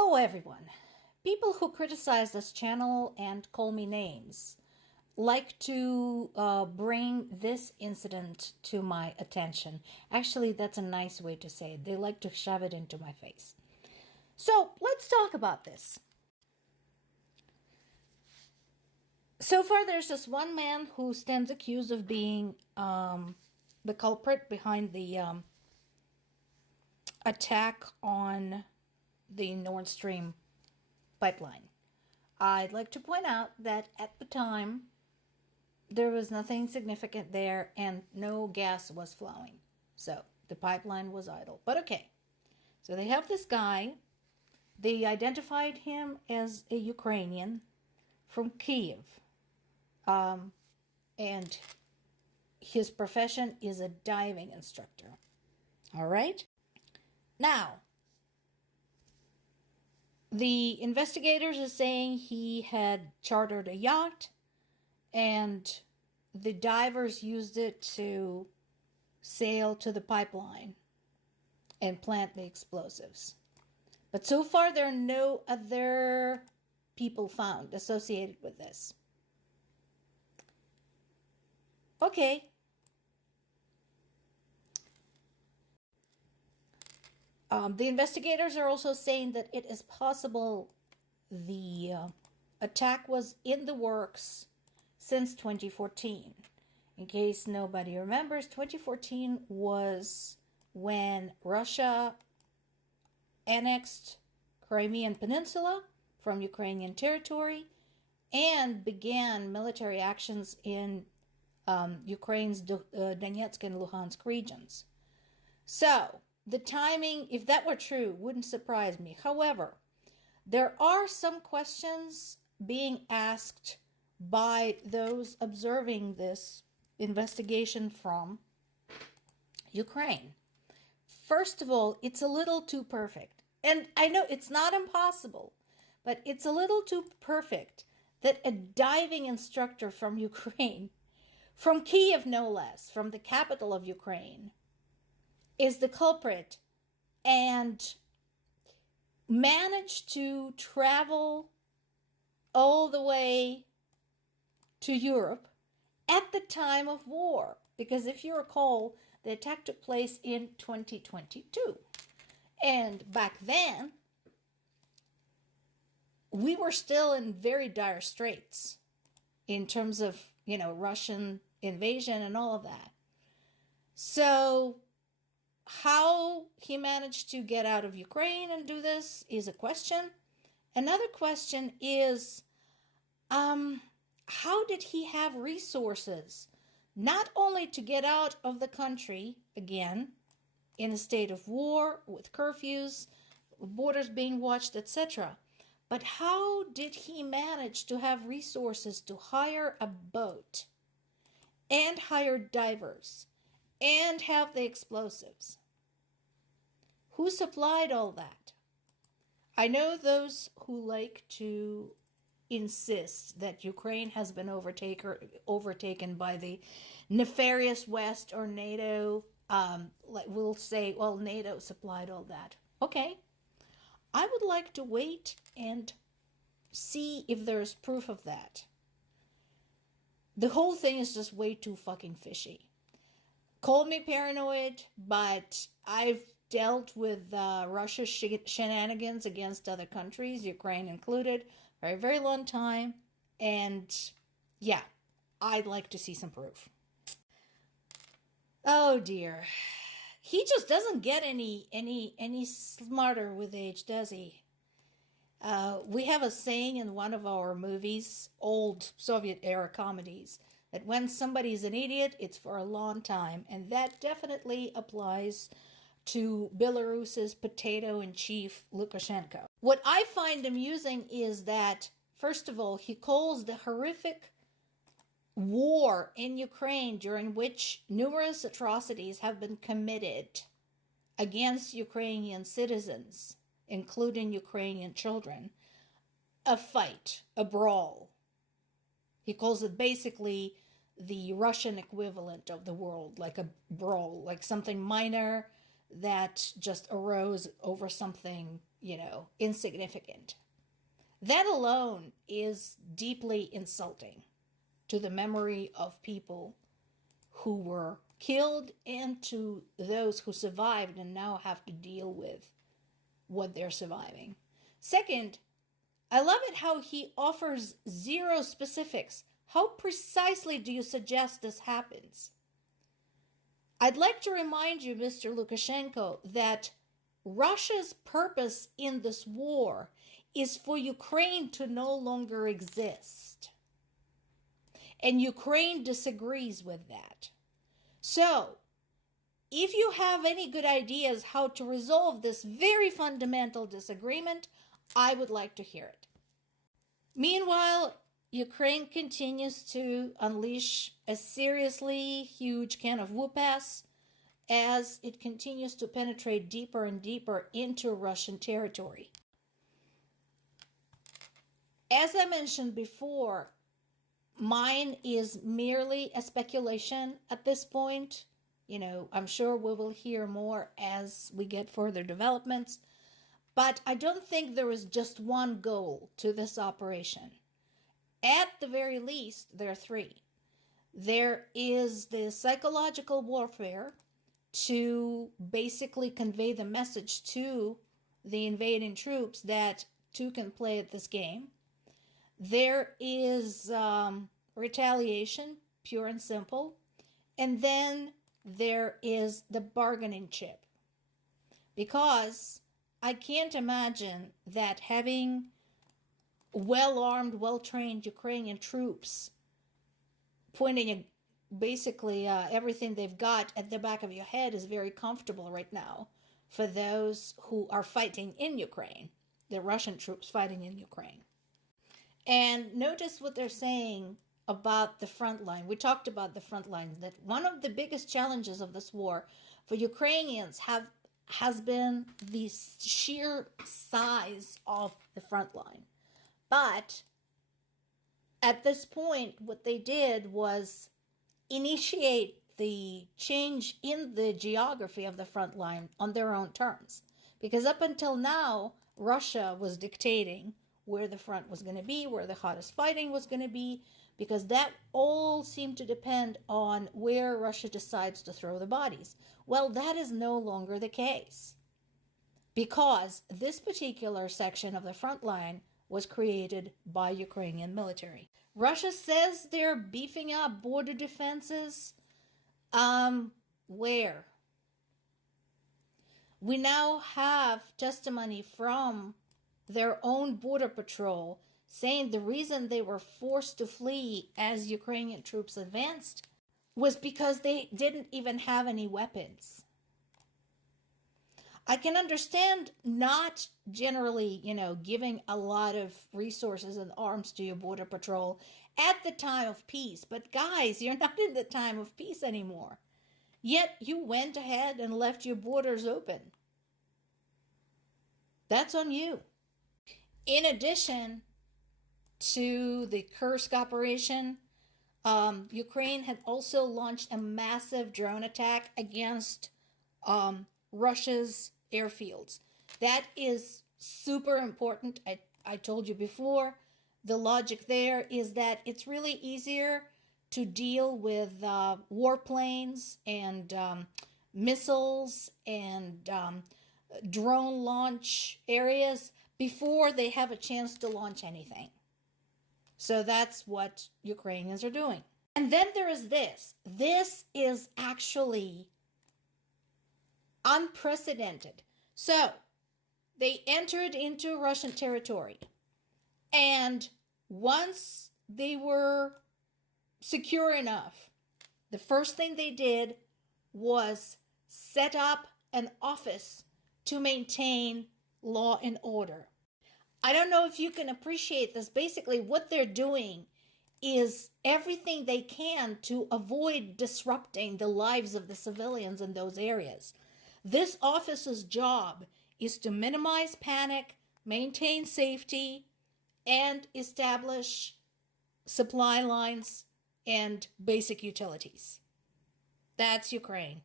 Hello everyone. People who criticize this channel and call me names like to bring this incident to my attention. Actually, that's a nice way to say it. They like to shove it into my face. So let's talk about this. So far, there's just one man who stands accused of being the culprit behind the attack on the Nord Stream pipeline. I'd like to point out that at the time, there was nothing significant there and no gas was flowing. So the pipeline was idle. But okay, so they have this guy. They identified him as a Ukrainian from Kiev. And his profession is a diving instructor. All right? Now, the investigators are saying he had chartered a yacht and the divers used it to sail to the pipeline and plant the explosives. But so far, there are no other people found associated with this. Okay. The investigators are also saying that it is possible the attack was in the works since 2014. In case nobody remembers, 2014 was when Russia annexed Crimean Peninsula from Ukrainian territory and began military actions in Ukraine's Donetsk and Luhansk regions. So, the timing, if that were true, wouldn't surprise me. However, there are some questions being asked by those observing this investigation from Ukraine. First of all, it's a little too perfect. And I know it's not impossible, but it's a little too perfect that a diving instructor from Ukraine, from Kiev no less, from the capital of Ukraine, is the culprit and managed to travel all the way to Europe at the time of war. Because if you recall, the attack took place in 2022. And back then, we were still in very dire straits in terms of, Russian invasion and all of that. So how he managed to get out of Ukraine and do this is a question. Another question is, how did he have resources not only to get out of the country, again, in a state of war, with curfews, borders being watched, etc., but how did he manage to have resources to hire a boat and hire divers and have the explosives? Who supplied all that? I know those who like to insist that Ukraine has been overtaken by the nefarious West or NATO. We'll say, well, NATO supplied all that. Okay. I would like to wait and see if there's proof of that. The whole thing is just way too fucking fishy. Call me paranoid, but I've dealt with Russia's shenanigans against other countries, Ukraine included, for a very long time. And yeah, I'd like to see some proof. Oh dear. He just doesn't get any smarter with age, does he? We have a saying in one of our movies, old Soviet-era comedies, that when somebody's an idiot, it's for a long time. And that definitely applies to Belarus's potato-in-chief, Lukashenko. What I find amusing is that, first of all, he calls the horrific war in Ukraine, during which numerous atrocities have been committed against Ukrainian citizens, including Ukrainian children, a fight, a brawl. He calls it basically the Russian equivalent of the world, like a brawl, like something minor that just arose over something insignificant. That alone is deeply insulting to the memory of people who were killed and to those who survived and now have to deal with what they're surviving. Second, I love it how he offers zero specifics. How precisely do you suggest this happens? I'd like to remind you, Mr. Lukashenko, that Russia's purpose in this war is for Ukraine to no longer exist. And Ukraine disagrees with that. So, if you have any good ideas how to resolve this very fundamental disagreement, I would like to hear it. Meanwhile, Ukraine continues to unleash a seriously huge can of whoop-ass as it continues to penetrate deeper and deeper into Russian territory. As I mentioned before, mine is merely a speculation at this point. I'm sure we will hear more as we get further developments. But I don't think there is just one goal to this operation. At the very least, there are three. There is the psychological warfare to basically convey the message to the invading troops that two can play at this game. There is retaliation, pure and simple. And then there is the bargaining chip. Because I can't imagine that having well-armed, well-trained Ukrainian troops pointing basically everything they've got at the back of your head is very comfortable right now for those who are fighting in Ukraine, the Russian troops fighting in Ukraine. And notice what they're saying about the front line. We talked about the front line, that one of the biggest challenges of this war for Ukrainians has been the sheer size of the front line. But at this point, what they did was initiate the change in the geography of the front line on their own terms. Because up until now, Russia was dictating where the front was going to be, where the hottest fighting was going to be, because that all seemed to depend on where Russia decides to throw the bodies. Well, that is no longer the case, because this particular section of the front line was created by Ukrainian military. Russia says they're beefing up border defenses. Where? We now have testimony from their own border patrol saying the reason they were forced to flee as Ukrainian troops advanced was because they didn't even have any weapons. I can understand not generally, giving a lot of resources and arms to your border patrol at the time of peace. But guys, you're not in the time of peace anymore. Yet you went ahead and left your borders open. That's on you. In addition to the Kursk operation, Ukraine had also launched a massive drone attack against Russia's airfields. That is super important. I told you before, the logic there is that it's really easier to deal with warplanes and missiles and drone launch areas before they have a chance to launch anything. So that's what Ukrainians are doing. And then there is this. This is actually unprecedented. So they entered into Russian territory. And once they were secure enough, the first thing they did was set up an office to maintain law and order. I don't know if you can appreciate this. Basically, what they're doing is everything they can to avoid disrupting the lives of the civilians in those areas. This office's job is to minimize panic, maintain safety, and establish supply lines and basic utilities. That's Ukraine.